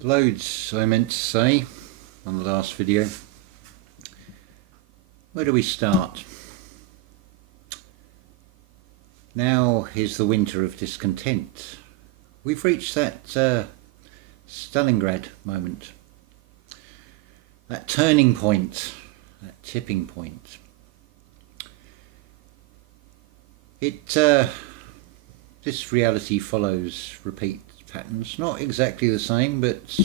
Loads I meant to say on the last video. Where do we start? Now is the winter of discontent. We've reached that Stalingrad moment. That turning point, that tipping point. This reality follows repeat patterns, not exactly the same, but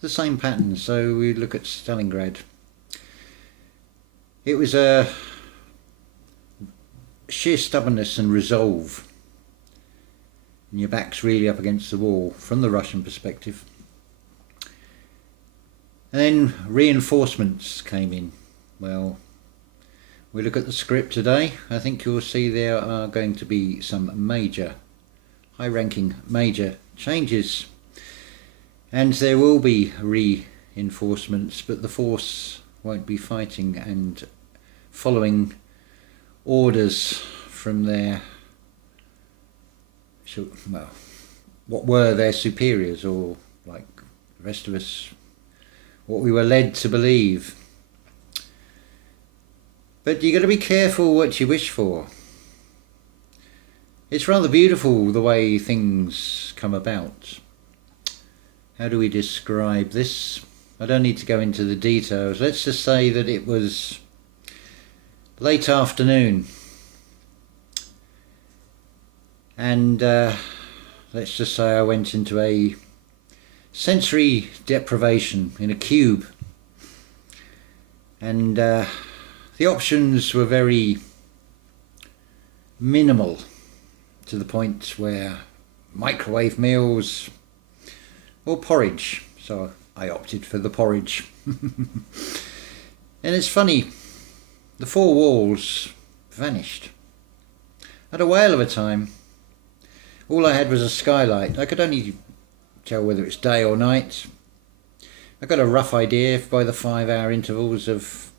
the same patterns. So we look at Stalingrad. It was a sheer stubbornness and resolve, and your back's really up against the wall from the Russian perspective. And then reinforcements came in. Well, we look at the script today. I think you'll see there are going to be some major, high-ranking major changes, and there will be reinforcements, but the force won't be fighting and following orders from their, well, what were their superiors, or like the rest of us, what we were led to believe. But you got to be careful what you wish for. It's rather beautiful the way things come about. How do we describe this? I don't need to go into the details. Let's just say that it was late afternoon, and let's just say I went into a sensory deprivation in a cube, and the options were very minimal, to the point where microwave meals or porridge. So I opted for the porridge. And it's funny, the four walls vanished. At a whale of a time. All I had was a skylight. I could only tell whether it's day or night. I got a rough idea by the 5-hour intervals of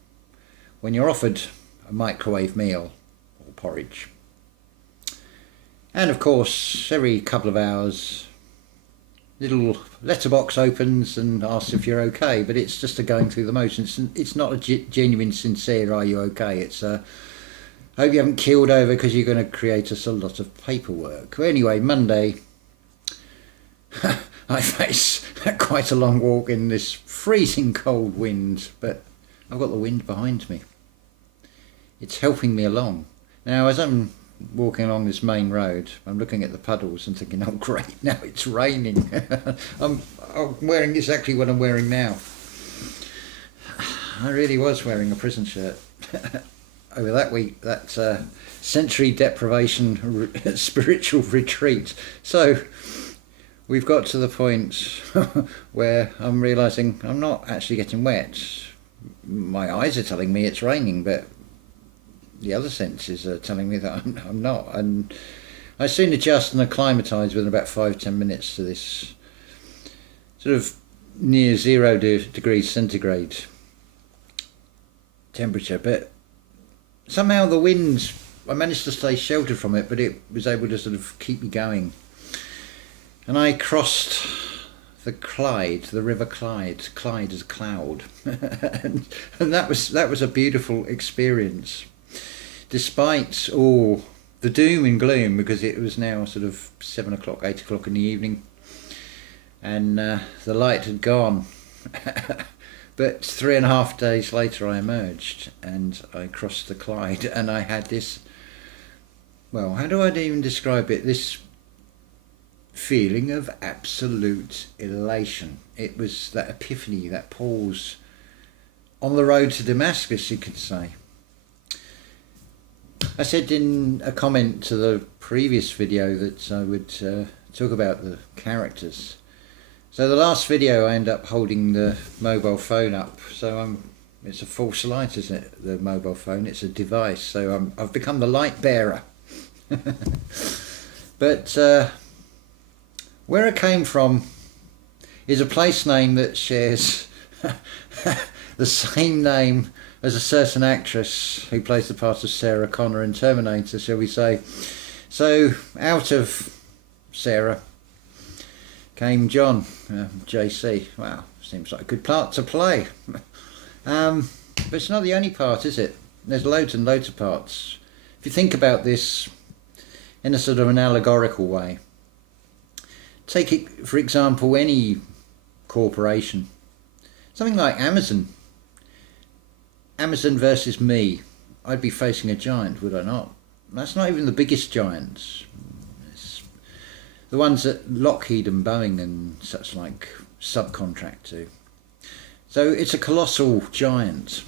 when you're offered a microwave meal or porridge. And of course, every couple of hours, little letterbox opens and asks if you're okay, but it's just a going through the motions. It's not a genuine, sincere, are you okay? It's a, hope you haven't killed over because you're going to create us a lot of paperwork. Well, anyway, Monday, I face quite a long walk in this freezing cold wind, but I've got the wind behind me. It's helping me along. Now, as I'm walking along this main road, I'm looking at the puddles and thinking, oh great, now it's raining. I'm wearing exactly what I'm wearing now. I really was wearing a prison shirt over that week, that sensory deprivation spiritual retreat. So we've got to the point where I'm realising I'm not actually getting wet. My eyes are telling me it's raining, but the other senses are telling me that I'm not. And I soon adjust and acclimatise within about 5-10 minutes to this sort of near 0 degrees centigrade temperature. But somehow the wind, I managed to stay sheltered from it, but it was able to sort of keep me going. And I crossed the Clyde, the River Clyde. Clyde is cloud. and that was a beautiful experience. Despite all the doom and gloom, because it was now sort of 7 o'clock, 8 o'clock in the evening, and the light had gone. But 3.5 days later I emerged and I crossed the Clyde, and I had this, well, how do I even describe it, this feeling of absolute elation. It was that epiphany, that pause on the road to Damascus, you could say. I said in a comment to the previous video that I would talk about the characters. So the last video I end up holding the mobile phone up, so it's a false light, isn't it, the mobile phone? It's a device, so I've become the light bearer. But where it came from is a place name that shares the same name as a certain actress who plays the part of Sarah Connor in Terminator, shall we say. So out of Sarah came John, JC. Wow, seems like a good part to play. But it's not the only part, is it? There's loads and loads of parts. If you think about this in a sort of an allegorical way, take it, for example, any corporation, something like Amazon. Amazon versus me. I'd be facing a giant, would I not? That's not even the biggest giants. It's the ones that Lockheed and Boeing and such like subcontract to. So it's a colossal giant.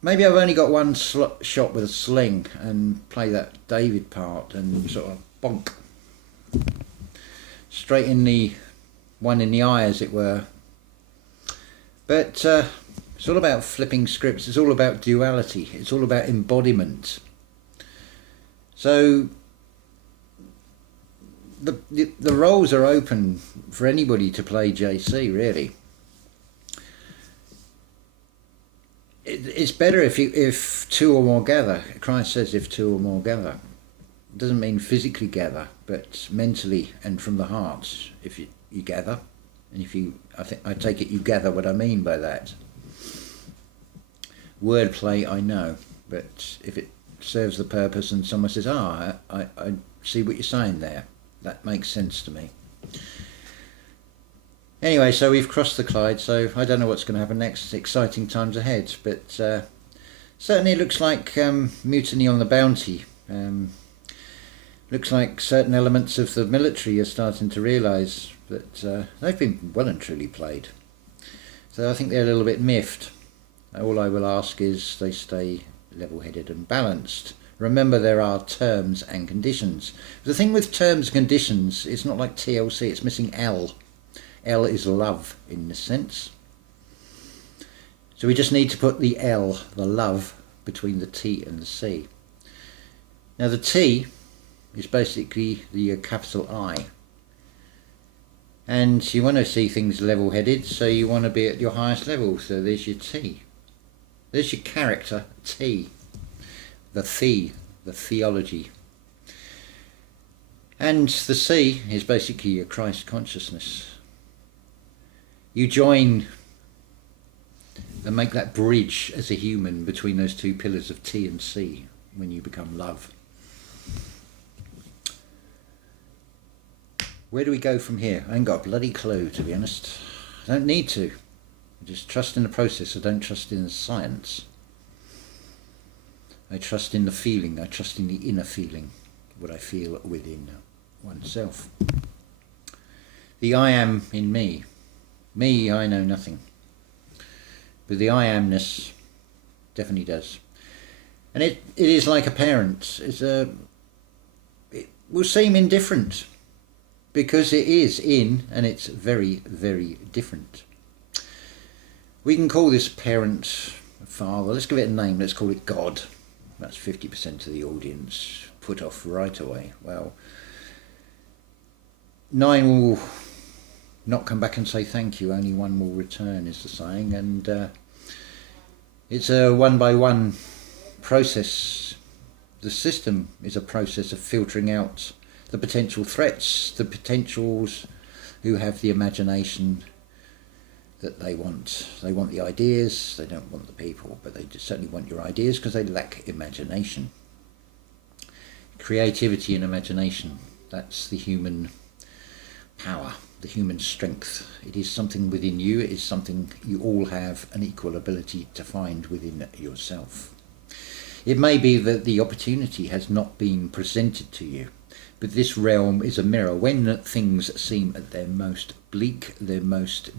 Maybe I've only got one shot with a sling and play that David part and sort of bonk. Straight in the one in the eye, as it were. But it's all about flipping scripts. It's all about duality. It's all about embodiment. So the roles are open for anybody to play JC, really. It's better if two or more gather. Christ says if two or more gather. It doesn't mean physically gather, but mentally and from the heart. If you gather, and if you, I take it you gather what I mean by that. Wordplay, I know, but if it serves the purpose and someone says, I see what you're saying there, that makes sense to me. Anyway, so we've crossed the Clyde, so I don't know what's going to happen next. Exciting times ahead, but certainly it looks like mutiny on the Bounty. Looks like certain elements of the military are starting to realise that they've been well and truly played. So I think they're a little bit miffed. All I will ask is they stay level-headed and balanced. Remember, there are terms and conditions. The thing with terms and conditions, it's not like TLC, it's missing L. L is love in this sense. So we just need to put the L, the love, between the T and the C. Now the T is basically the capital I. And you want to see things level-headed, so you want to be at your highest level. So there's your T. There's your character, T. The theology. And the C is basically your Christ consciousness. You join and make that bridge as a human between those two pillars of T and C when you become love. Where do we go from here? I ain't got a bloody clue, to be honest. I don't need to. I just trust in the process. I don't trust in the science. I trust in the feeling. I trust in the inner feeling, what I feel within oneself. The I am in me. Me, I know nothing. But the I amness definitely does. And it is like a parent. It will seem indifferent because it is in and it's very, very different. We can call this parent father. Let's give it a name. Let's call it God. That's 50% of the audience put off right away. Well, 9 will not come back and say thank you, only 1 will return is the saying, and it's a one-by-one process. The system is a process of filtering out the potential threats, the potentials who have the imagination that they want. They want the ideas, they don't want the people, but they just certainly want your ideas because they lack imagination. Creativity and imagination, that's the human power, the human strength. It is something within you, it is something you all have an equal ability to find within yourself. It may be that the opportunity has not been presented to you, but this realm is a mirror. When things seem at their most bleak, their most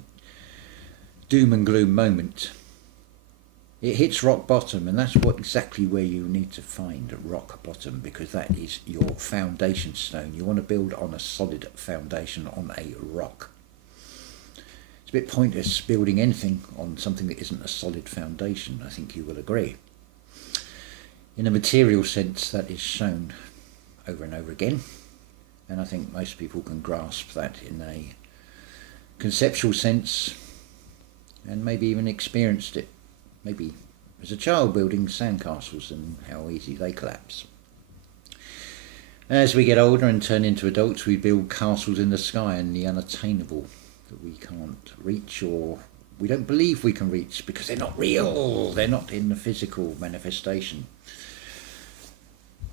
doom and gloom moment, it hits rock bottom, and that's exactly where you need to find rock bottom, because that is your foundation stone. You want to build on a solid foundation, on a rock. It's a bit pointless building anything on something that isn't a solid foundation, I think you will agree. In a material sense, that is shown over and over again, and I think most people can grasp that in a conceptual sense, and maybe even experienced it, maybe as a child building sandcastles and how easy they collapse. And as we get older and turn into adults, we build castles in the sky and the unattainable that we can't reach, or we don't believe we can reach because they're not real, they're not in the physical manifestation.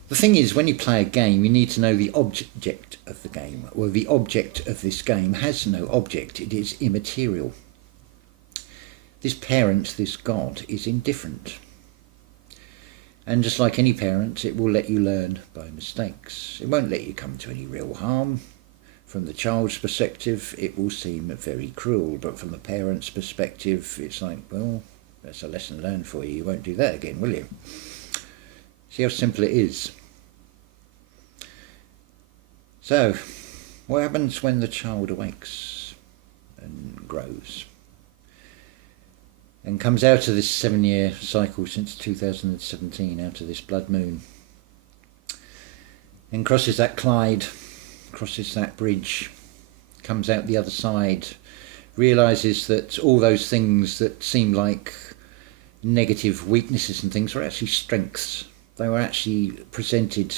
The thing is, when you play a game, you need to know the object of the game. Well, the object of this game has no object, it is immaterial. This parent, this God, is indifferent. And just like any parent, it will let you learn by mistakes. It won't let you come to any real harm. From the child's perspective, it will seem very cruel, but from the parent's perspective, it's like, well, that's a lesson learned for you. You won't do that again, will you? See how simple it is. So, what happens when the child awakes and grows and comes out of this 7-year cycle since 2017, out of this blood moon, and crosses that Clyde, crosses that bridge, comes out the other side, realises that all those things that seem like negative weaknesses and things were actually strengths. They were actually presented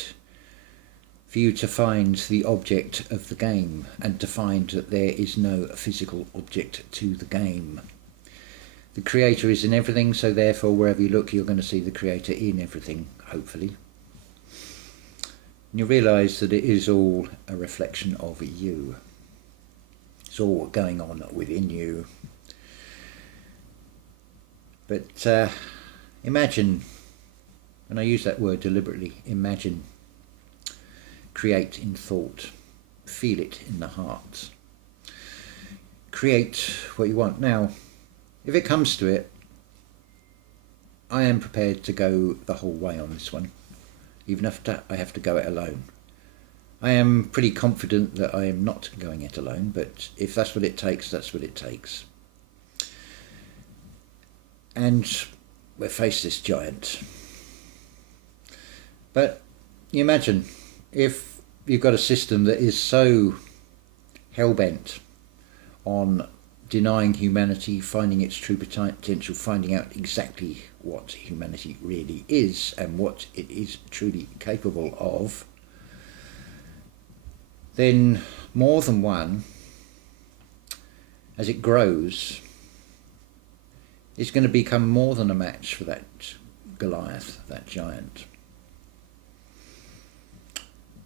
for you to find the object of the game and to find that there is no physical object to the game. The creator is in everything, so therefore wherever you look you're going to see the creator in everything, hopefully. And you realise that it is all a reflection of you. It's all going on within you. But imagine, and I use that word deliberately, imagine, create in thought, feel it in the heart. Create what you want. Now, if it comes to it, I am prepared to go the whole way on this one, even if I have to go it alone. I am pretty confident that I am not going it alone, but if that's what it takes, that's what it takes. And we'll face this giant. But you imagine if you've got a system that is so hell-bent on denying humanity, finding its true potential, finding out exactly what humanity really is and what it is truly capable of, then more than one, as it grows, is going to become more than a match for that Goliath, that giant.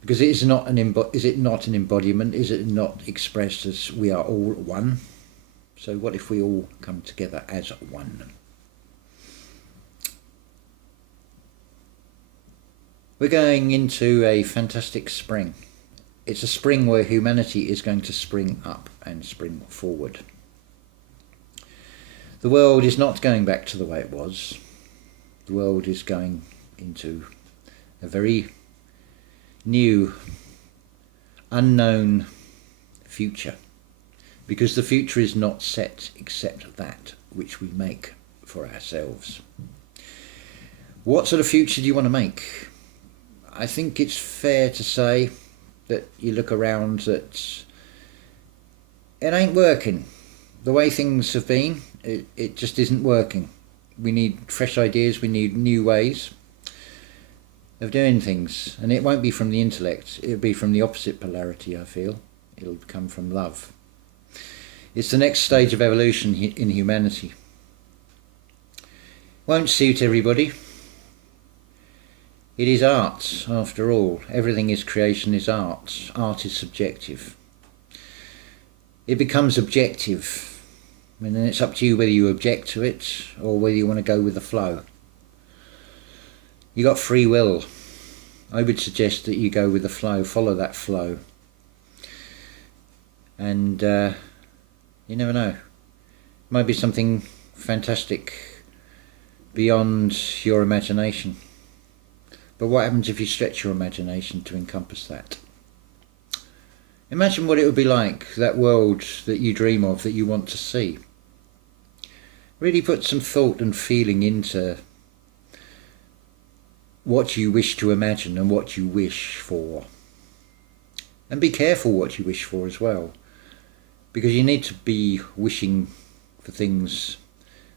Because it is not an embodiment? Is it not expressed as we are all one? So what if we all come together as one? We're going into a fantastic spring. It's a spring where humanity is going to spring up and spring forward. The world is not going back to the way it was. The world is going into a very new, unknown future. Because the future is not set except that which we make for ourselves. What sort of future do you want to make? I think it's fair to say that you look around that it ain't working. The way things have been, it just isn't working. We need fresh ideas, we need new ways of doing things. And it won't be from the intellect, it'll be from the opposite polarity, I feel. It'll come from love. It's the next stage of evolution in humanity. Won't suit everybody. It is art, after all. Everything is creation, is art. Art is subjective. It becomes objective, and then it's up to you whether you object to it or whether you want to go with the flow. You got free will. I would suggest that you go with the flow, follow that flow. And you never know. It might be something fantastic beyond your imagination. But what happens if you stretch your imagination to encompass that? Imagine what it would be like, that world that you dream of, that you want to see. Really put some thought and feeling into what you wish to imagine and what you wish for. And be careful what you wish for as well. Because you need to be wishing for things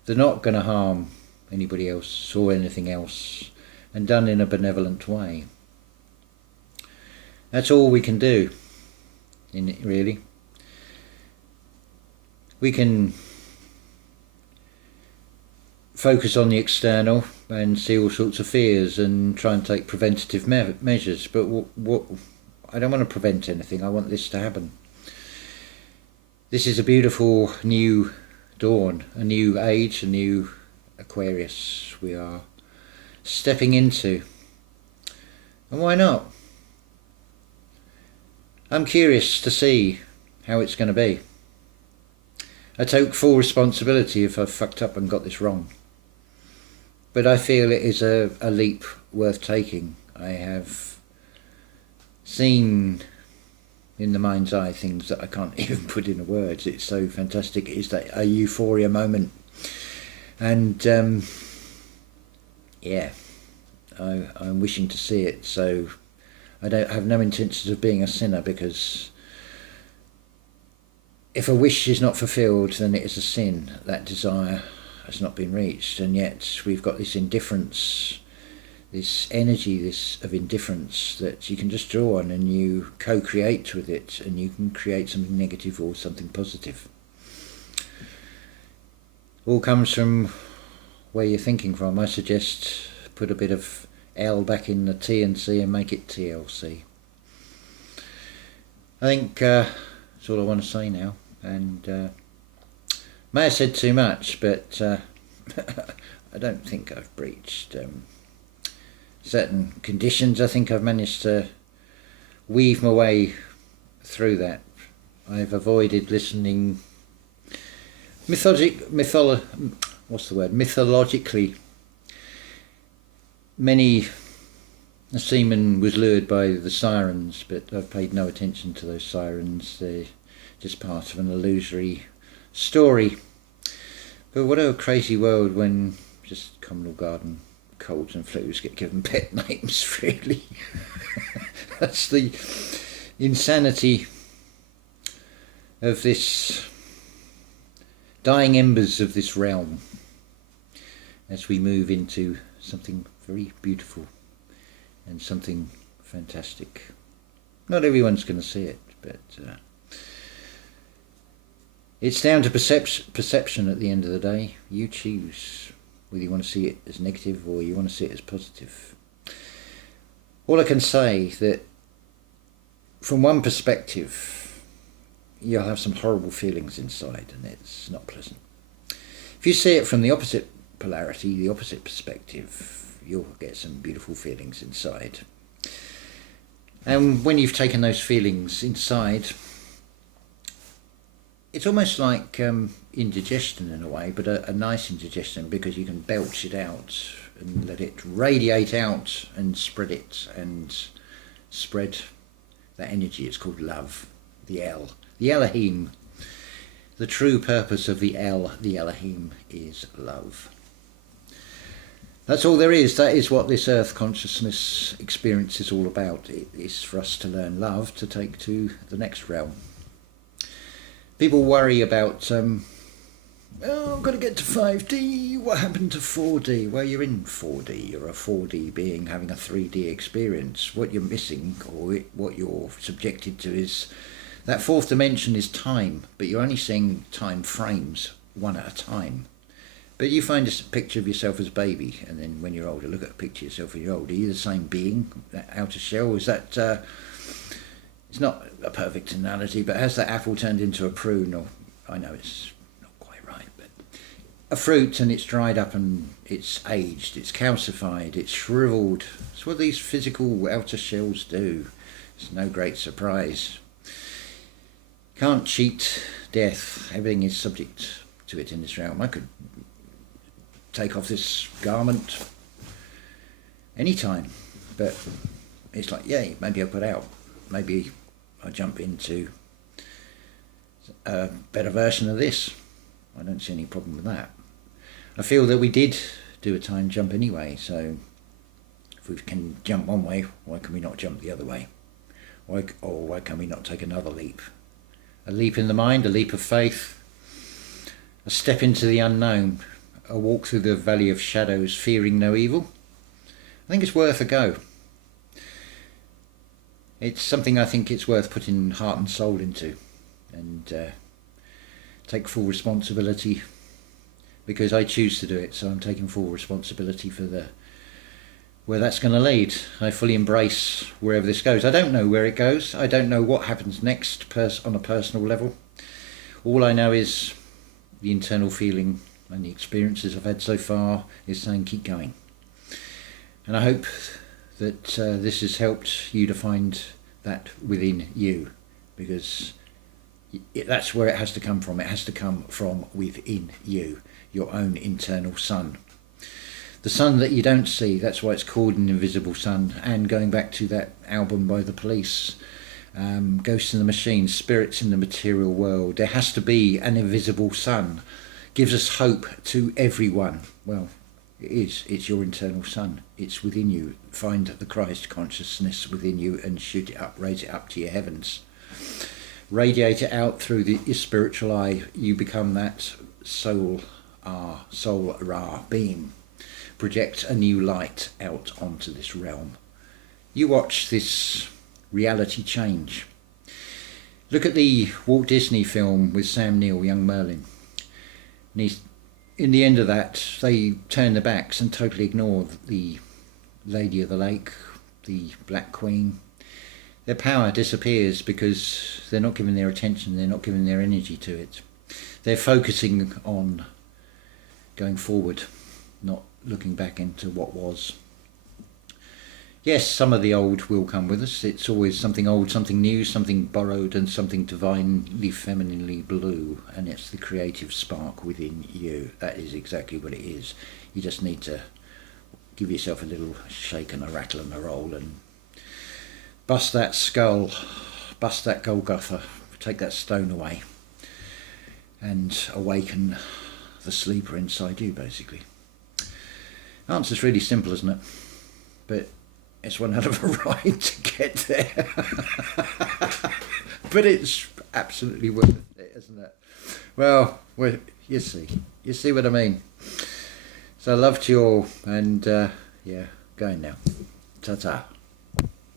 that are not going to harm anybody else or anything else, and done in a benevolent way. That's all we can do, in it, really. We can focus on the external and see all sorts of fears and try and take preventative measures, but what I don't want to prevent anything. I want this to happen. This is a beautiful new dawn, a new age, a new Aquarius we are stepping into. And why not? I'm curious to see how it's going to be. I take full responsibility if I've fucked up and got this wrong. But I feel it is a leap worth taking. I have seen in the mind's eye things that I can't even put into words. It's so fantastic. It's that a euphoria moment. And yeah, I'm wishing to see it. So I don't have no intentions of being a sinner, because if a wish is not fulfilled, then it is a sin. That desire has not been reached, and yet we've got this indifference, this energy, this of indifference that you can just draw on, and you co-create with it, and you can create something negative or something positive. All comes from where you're thinking from. I suggest put a bit of L back in the T and C and make it TLC. I think that's all I want to say now, and may have said too much, but I don't think I've breached certain conditions. I think I've managed to weave my way through that. I've avoided listening mythologically. Many a seaman was lured by the sirens, but I've paid no attention to those sirens. They're just part of an illusory story. But what a crazy world when just common garden colds and flus get given pet names, really. That's the insanity of this dying embers of this realm as we move into something very beautiful and something fantastic. Not everyone's going to see it, but it's down to perception at the end of the day. You choose whether you want to see it as negative or you want to see it as positive. All I can say that from one perspective, you'll have some horrible feelings inside, and it's not pleasant. If you see it from the opposite polarity, the opposite perspective, you'll get some beautiful feelings inside. And when you've taken those feelings inside, it's almost like indigestion in a way, but a nice indigestion, because you can belch it out and let it radiate out and spread it, and spread that energy. It's called love, the El, the Elohim. The true purpose of the El, the Elohim, is love. That's all there is. That is what this earth consciousness experience is all about. It is for us to learn love to take to the next realm. People worry about, I've got to get to 5D, what happened to 4D? Well, you're in 4D, you're a 4D being having a 3D experience. What you're missing, or what you're subjected to, is that fourth dimension is time, but you're only seeing time frames, one at a time. But you find a picture of yourself as a baby, and then when you're older, look at a picture of yourself when you're older. Are you the same being, that outer shell? Is that... it's not a perfect analogy, but has that apple turned into a prune? Or I know it's not quite right, but a fruit, and it's dried up and it's aged, it's calcified, it's shriveled. It's what these physical outer shells do. It's no great surprise. Can't cheat death. Everything is subject to it in this realm. I could take off this garment anytime, but it's like, yay, maybe I'll put out. Maybe I jump into a better version of this. I don't see any problem with that. I feel that we did do a time jump anyway, so if we can jump one way, why can we not jump the other way? Why can we not take another leap? A leap in the mind, a leap of faith, a step into the unknown, a walk through the valley of shadows, fearing no evil. I think it's worth a go. It's something I think it's worth putting heart and soul into, and take full responsibility, because I choose to do it. So I'm taking full responsibility for where that's going to lead. I fully embrace wherever this goes. I don't know where it goes. I don't know what happens next on a personal level. All I know is the internal feeling and the experiences I've had so far is saying keep going. And I hope that this has helped you to find that within you, because that's where it has to come from. It has to come from within you, your own internal sun. The sun that you don't see, that's why it's called an invisible sun. And going back to that album by The Police, Ghosts in the Machine, Spirits in the Material World, there has to be an invisible sun. Gives us hope to everyone. Well, it is. It's your internal sun. It's within you. Find the Christ consciousness within you and shoot it up, raise it up to your heavens. Radiate it out through your spiritual eye. You become that soul Ra being. Project a new light out onto this realm. You watch this reality change. Look at the Walt Disney film with Sam Neill, Young Merlin. And in the end of that, they turn their backs and totally ignore the Lady of the Lake, the Black Queen. Their power disappears because they're not giving their attention, they're not giving their energy to it. They're focusing on going forward, not looking back into what was. Yes, some of the old will come with us. It's always something old, something new, something borrowed, and something divinely femininely blue, and it's the creative spark within you. That is exactly what it is. You just need to give yourself a little shake and a rattle and a roll and bust that skull, bust that Golgotha, take that stone away and awaken the sleeper inside you, basically. The answer's really simple, isn't it? But it's one hell of a ride to get there. But it's absolutely worth it, isn't it? Well, you see what I mean. So love to you all, and yeah, going now. Ta-ta.